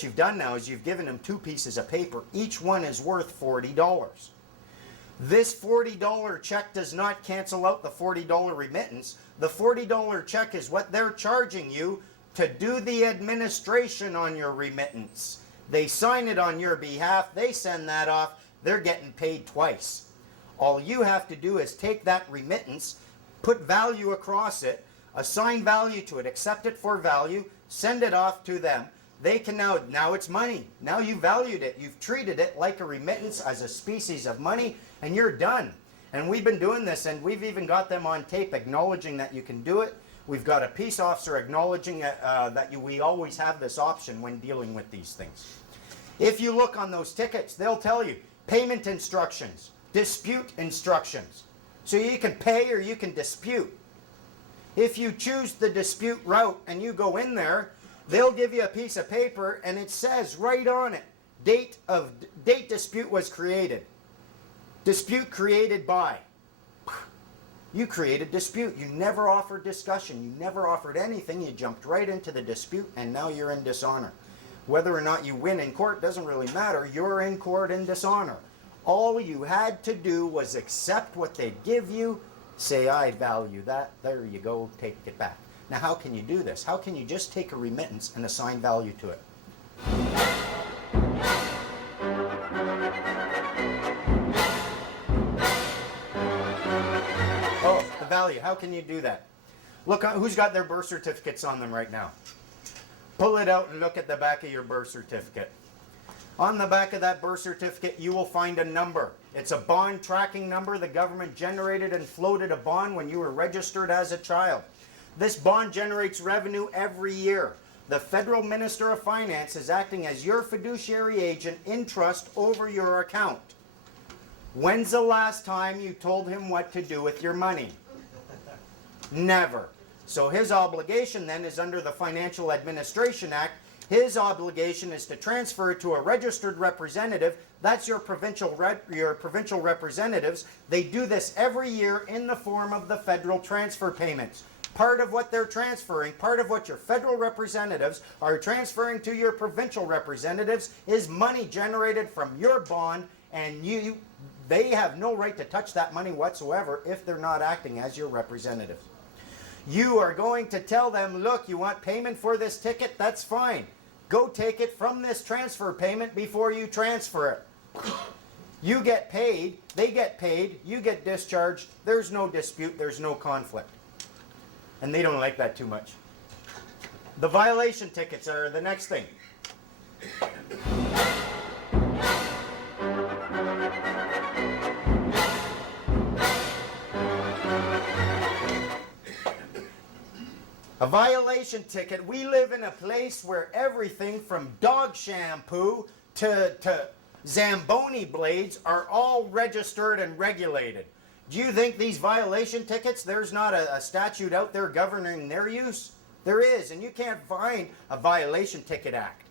what you've done now is you've given them two pieces of paper. Each one is worth $40. This $40 check does not cancel out the $40 remittance. The $40 check is what they're charging you to do the administration on your remittance. They sign it on your behalf, they send that off, they're getting paid twice. All you have to do is take that remittance, put value across it, assign value to it, accept it for value, send it off to them. They can now it's money. Now you valued it. You've treated it like a remittance as a species of money, and you're done. And we've been doing this, and we've even got them on tape acknowledging that you can do it. We've got a peace officer acknowledging we always have this option when dealing with these things. If you look on those tickets, they'll tell you payment instructions, dispute instructions. So you can pay or you can dispute. If you choose the dispute route and you go in there, they'll give you a piece of paper and it says right on it, date dispute was created. Dispute created by. You created dispute. You never offered discussion. You never offered anything. You jumped right into the dispute and now you're in dishonor. Whether or not you win in court doesn't really matter. You're in court in dishonor. All you had to do was accept what they'd give you, say, I value that. There you go, take it back. Now, how can you do this? How can you just take a remittance and assign value to it? Oh, the value. How can you do that? Look, who's got their birth certificates on them right now? Pull it out and look at the back of your birth certificate. On the back of that birth certificate, you will find a number. It's a bond tracking number. The government generated and floated a bond when you were registered as a child. This bond generates revenue every year. The Federal Minister of Finance is acting as your fiduciary agent in trust over your account. When's the last time you told him what to do with your money? Never. So his obligation then is under the Financial Administration Act. His obligation is to transfer it to a registered representative. That's your provincial representatives. They do this every year in the form of the federal transfer payments. Part of what they're transferring, part of what your federal representatives are transferring to your provincial representatives is money generated from your bond, and they have no right to touch that money whatsoever if they're not acting as your representatives. You are going to tell them, look, you want payment for this ticket? That's fine. Go take it from this transfer payment before you transfer it. You get paid, they get paid, you get discharged, there's no dispute, there's no conflict. And they don't like that too much. The violation tickets are the next thing. A violation ticket, we live in a place where everything from dog shampoo to Zamboni blades are all registered and regulated. Do you think these violation tickets, there's not a statute out there governing their use? There is, and you can't find a violation ticket act.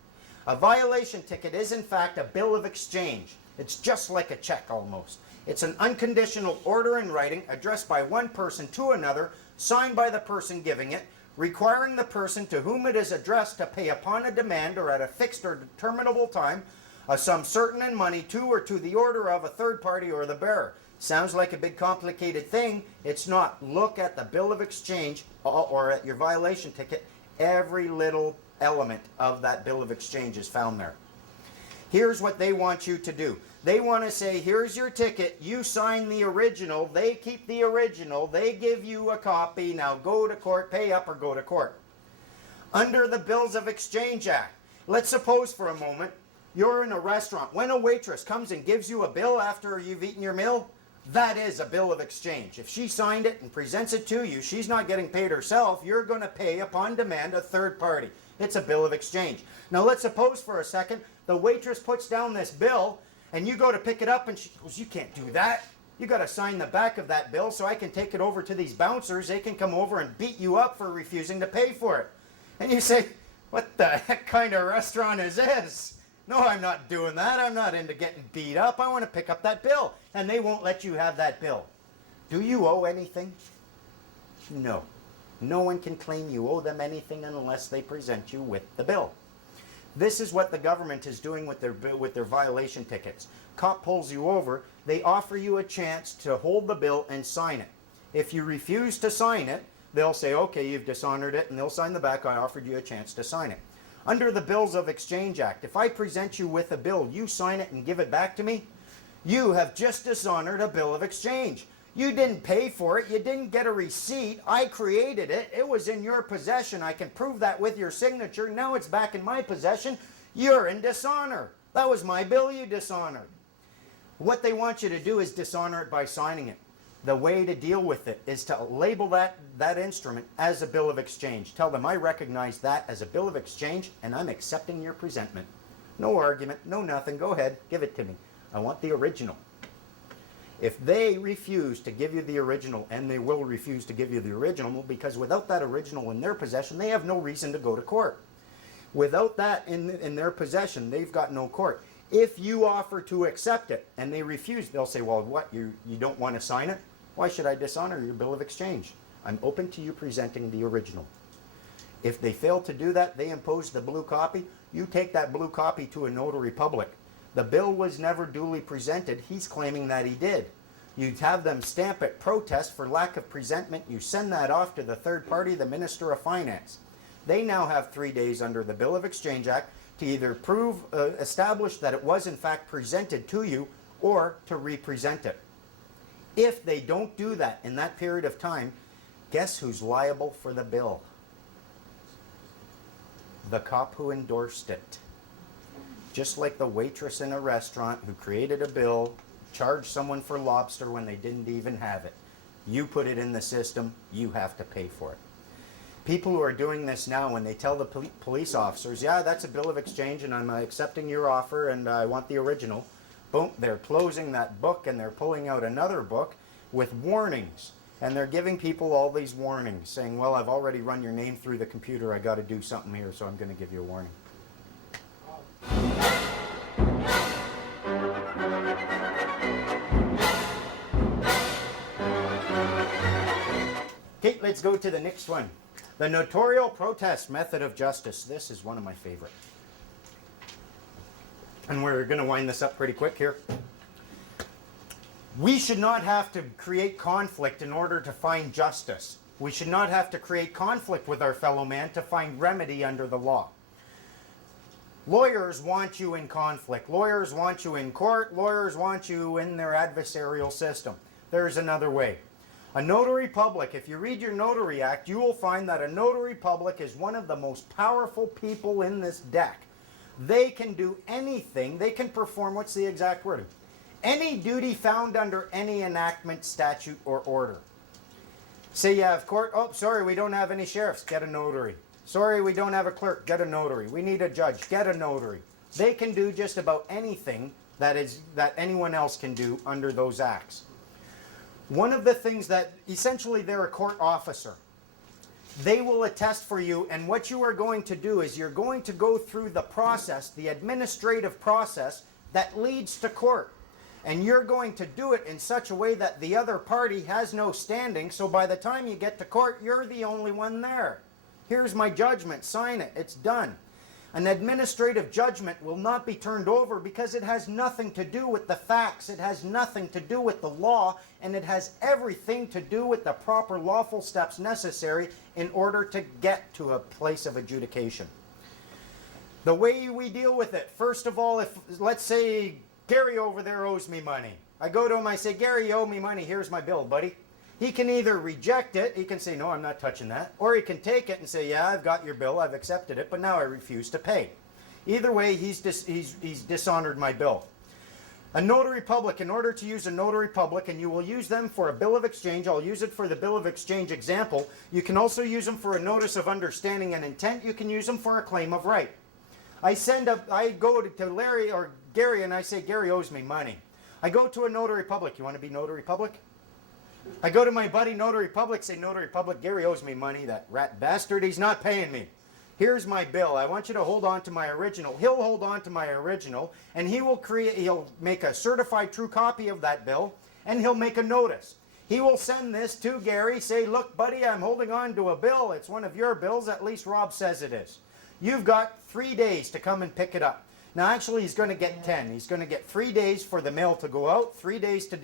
A violation ticket is in fact a bill of exchange. It's just like a check almost. It's an unconditional order in writing addressed by one person to another, signed by the person giving it, requiring the person to whom it is addressed to pay upon a demand or at a fixed or determinable time a sum certain in money to or to the order of a third party or the bearer. Sounds like a big complicated thing. It's not. Look at the bill of exchange or at your violation ticket. Every little element of that bill of exchange is found there. Here's what they want you to do. They want to say, here's your ticket, you sign the original, they keep the original, they give you a copy, now go to court, pay up or go to court. Under the Bills of Exchange Act, let's suppose for a moment you're in a restaurant. When a waitress comes and gives you a bill after you've eaten your meal, that is a bill of exchange. If she signed it and presents it to you, she's not getting paid herself, you're going to pay upon demand a third party. It's a bill of exchange. Now let's suppose for a second the waitress puts down this bill and you go to pick it up and she goes, you can't do that. You got to sign the back of that bill so I can take it over to these bouncers. They can come over and beat you up for refusing to pay for it. And you say, what the heck kind of restaurant is this? No, I'm not doing that. I'm not into getting beat up. I want to pick up that bill. And they won't let you have that bill. Do you owe anything? No. No one can claim you owe them anything unless they present you with the bill. This is what the government is doing with their violation tickets. Cop pulls you over, they offer you a chance to hold the bill and sign it. If you refuse to sign it, they'll say, okay, you've dishonored it, and they'll sign the back, I offered you a chance to sign it. Under the Bills of Exchange Act, if I present you with a bill, you sign it and give it back to me, you have just dishonored a bill of exchange. You didn't pay for it, you didn't get a receipt, I created it, it was in your possession, I can prove that with your signature, now it's back in my possession, you're in dishonor. That was my bill you dishonored. What they want you to do is dishonor it by signing it. The way to deal with it is to label that instrument as a bill of exchange. Tell them I recognize that as a bill of exchange and I'm accepting your presentment. No argument, no nothing, go ahead, give it to me. I want the original. If they refuse to give you the original, and they will refuse to give you the original because without that original in their possession, they have no reason to go to court. Without that in their possession, they've got no court. If you offer to accept it and they refuse, they'll say, well, what, you don't want to sign it? Why should I dishonor your bill of exchange? I'm open to you presenting the original. If they fail to do that, they impose the blue copy. You take that blue copy to a notary public. The bill was never duly presented. He's claiming that he did. You have them stamp it, protest for lack of presentment. You send that off to the third party, the Minister of Finance. They now have 3 days under the Bill of Exchange Act to either establish that it was in fact presented to you or to represent it. If they don't do that in that period of time, guess who's liable for the bill? The cop who endorsed it. Just like the waitress in a restaurant who created a bill, charged someone for lobster when they didn't even have it. You put it in the system, you have to pay for it. People who are doing this now, when they tell the police officers, yeah, that's a bill of exchange and I'm accepting your offer and I want the original, boom, they're closing that book and they're pulling out another book with warnings. And they're giving people all these warnings, saying, well, I've already run your name through the computer, I got to do something here, so I'm going to give you a warning. Okay, let's go to the next one. The notarial protest method of justice. This is one of my favorite. And we're going to wind this up pretty quick here. We should not have to create conflict in order to find justice. We should not have to create conflict with our fellow man to find remedy under the law. Lawyers want you in conflict. Lawyers want you in court. Lawyers want you in their adversarial system. There's another way. A notary public, if you read your Notary Act, you will find that a notary public is one of the most powerful people in this deck. They can do anything. They can perform, what's the exact wording? Any duty found under any enactment, statute, or order. Say you have court, oh, sorry, we don't have any sheriffs, get a notary. Sorry, we don't have a clerk, get a notary. We need a judge, get a notary. They can do just about anything that anyone else can do under those acts. One of the things that, essentially they're a court officer. They will attest for you, and what you are going to do is you're going to go through the process, the administrative process that leads to court. And you're going to do it in such a way that the other party has no standing, so by the time you get to court, you're the only one there. Here's my judgment, sign it, it's done. An administrative judgment will not be turned over because it has nothing to do with the facts, it has nothing to do with the law, and it has everything to do with the proper lawful steps necessary in order to get to a place of adjudication. The way we deal with it, first of all, if, let's say, Gary over there owes me money. I go to him, I say, Gary, you owe me money, here's my bill, buddy. He can either reject it, he can say, no, I'm not touching that, or he can take it and say, yeah, I've got your bill, I've accepted it, but now I refuse to pay. Either way, he's dishonored my bill. A notary public, in order to use a notary public, and you will use them for a bill of exchange, I'll use it for the bill of exchange example, you can also use them for a notice of understanding and intent, you can use them for a claim of right. I go to Larry or Gary and I say, Gary owes me money. I go to a notary public, you want to be notary public? I go to my buddy notary public, say, notary public, Gary owes me money, that rat bastard, he's not paying me. Here's my bill, I want you to hold on to my original. He'll hold on to my original, and he'll make a certified true copy of that bill, and he'll make a notice. He will send this to Gary, say, look buddy, I'm holding on to a bill, it's one of your bills, at least Rob says it is. You've got 3 days to come and pick it up. Now, actually, he's going to get 10. He's going to get 3 days for the mail to go out, 3 days to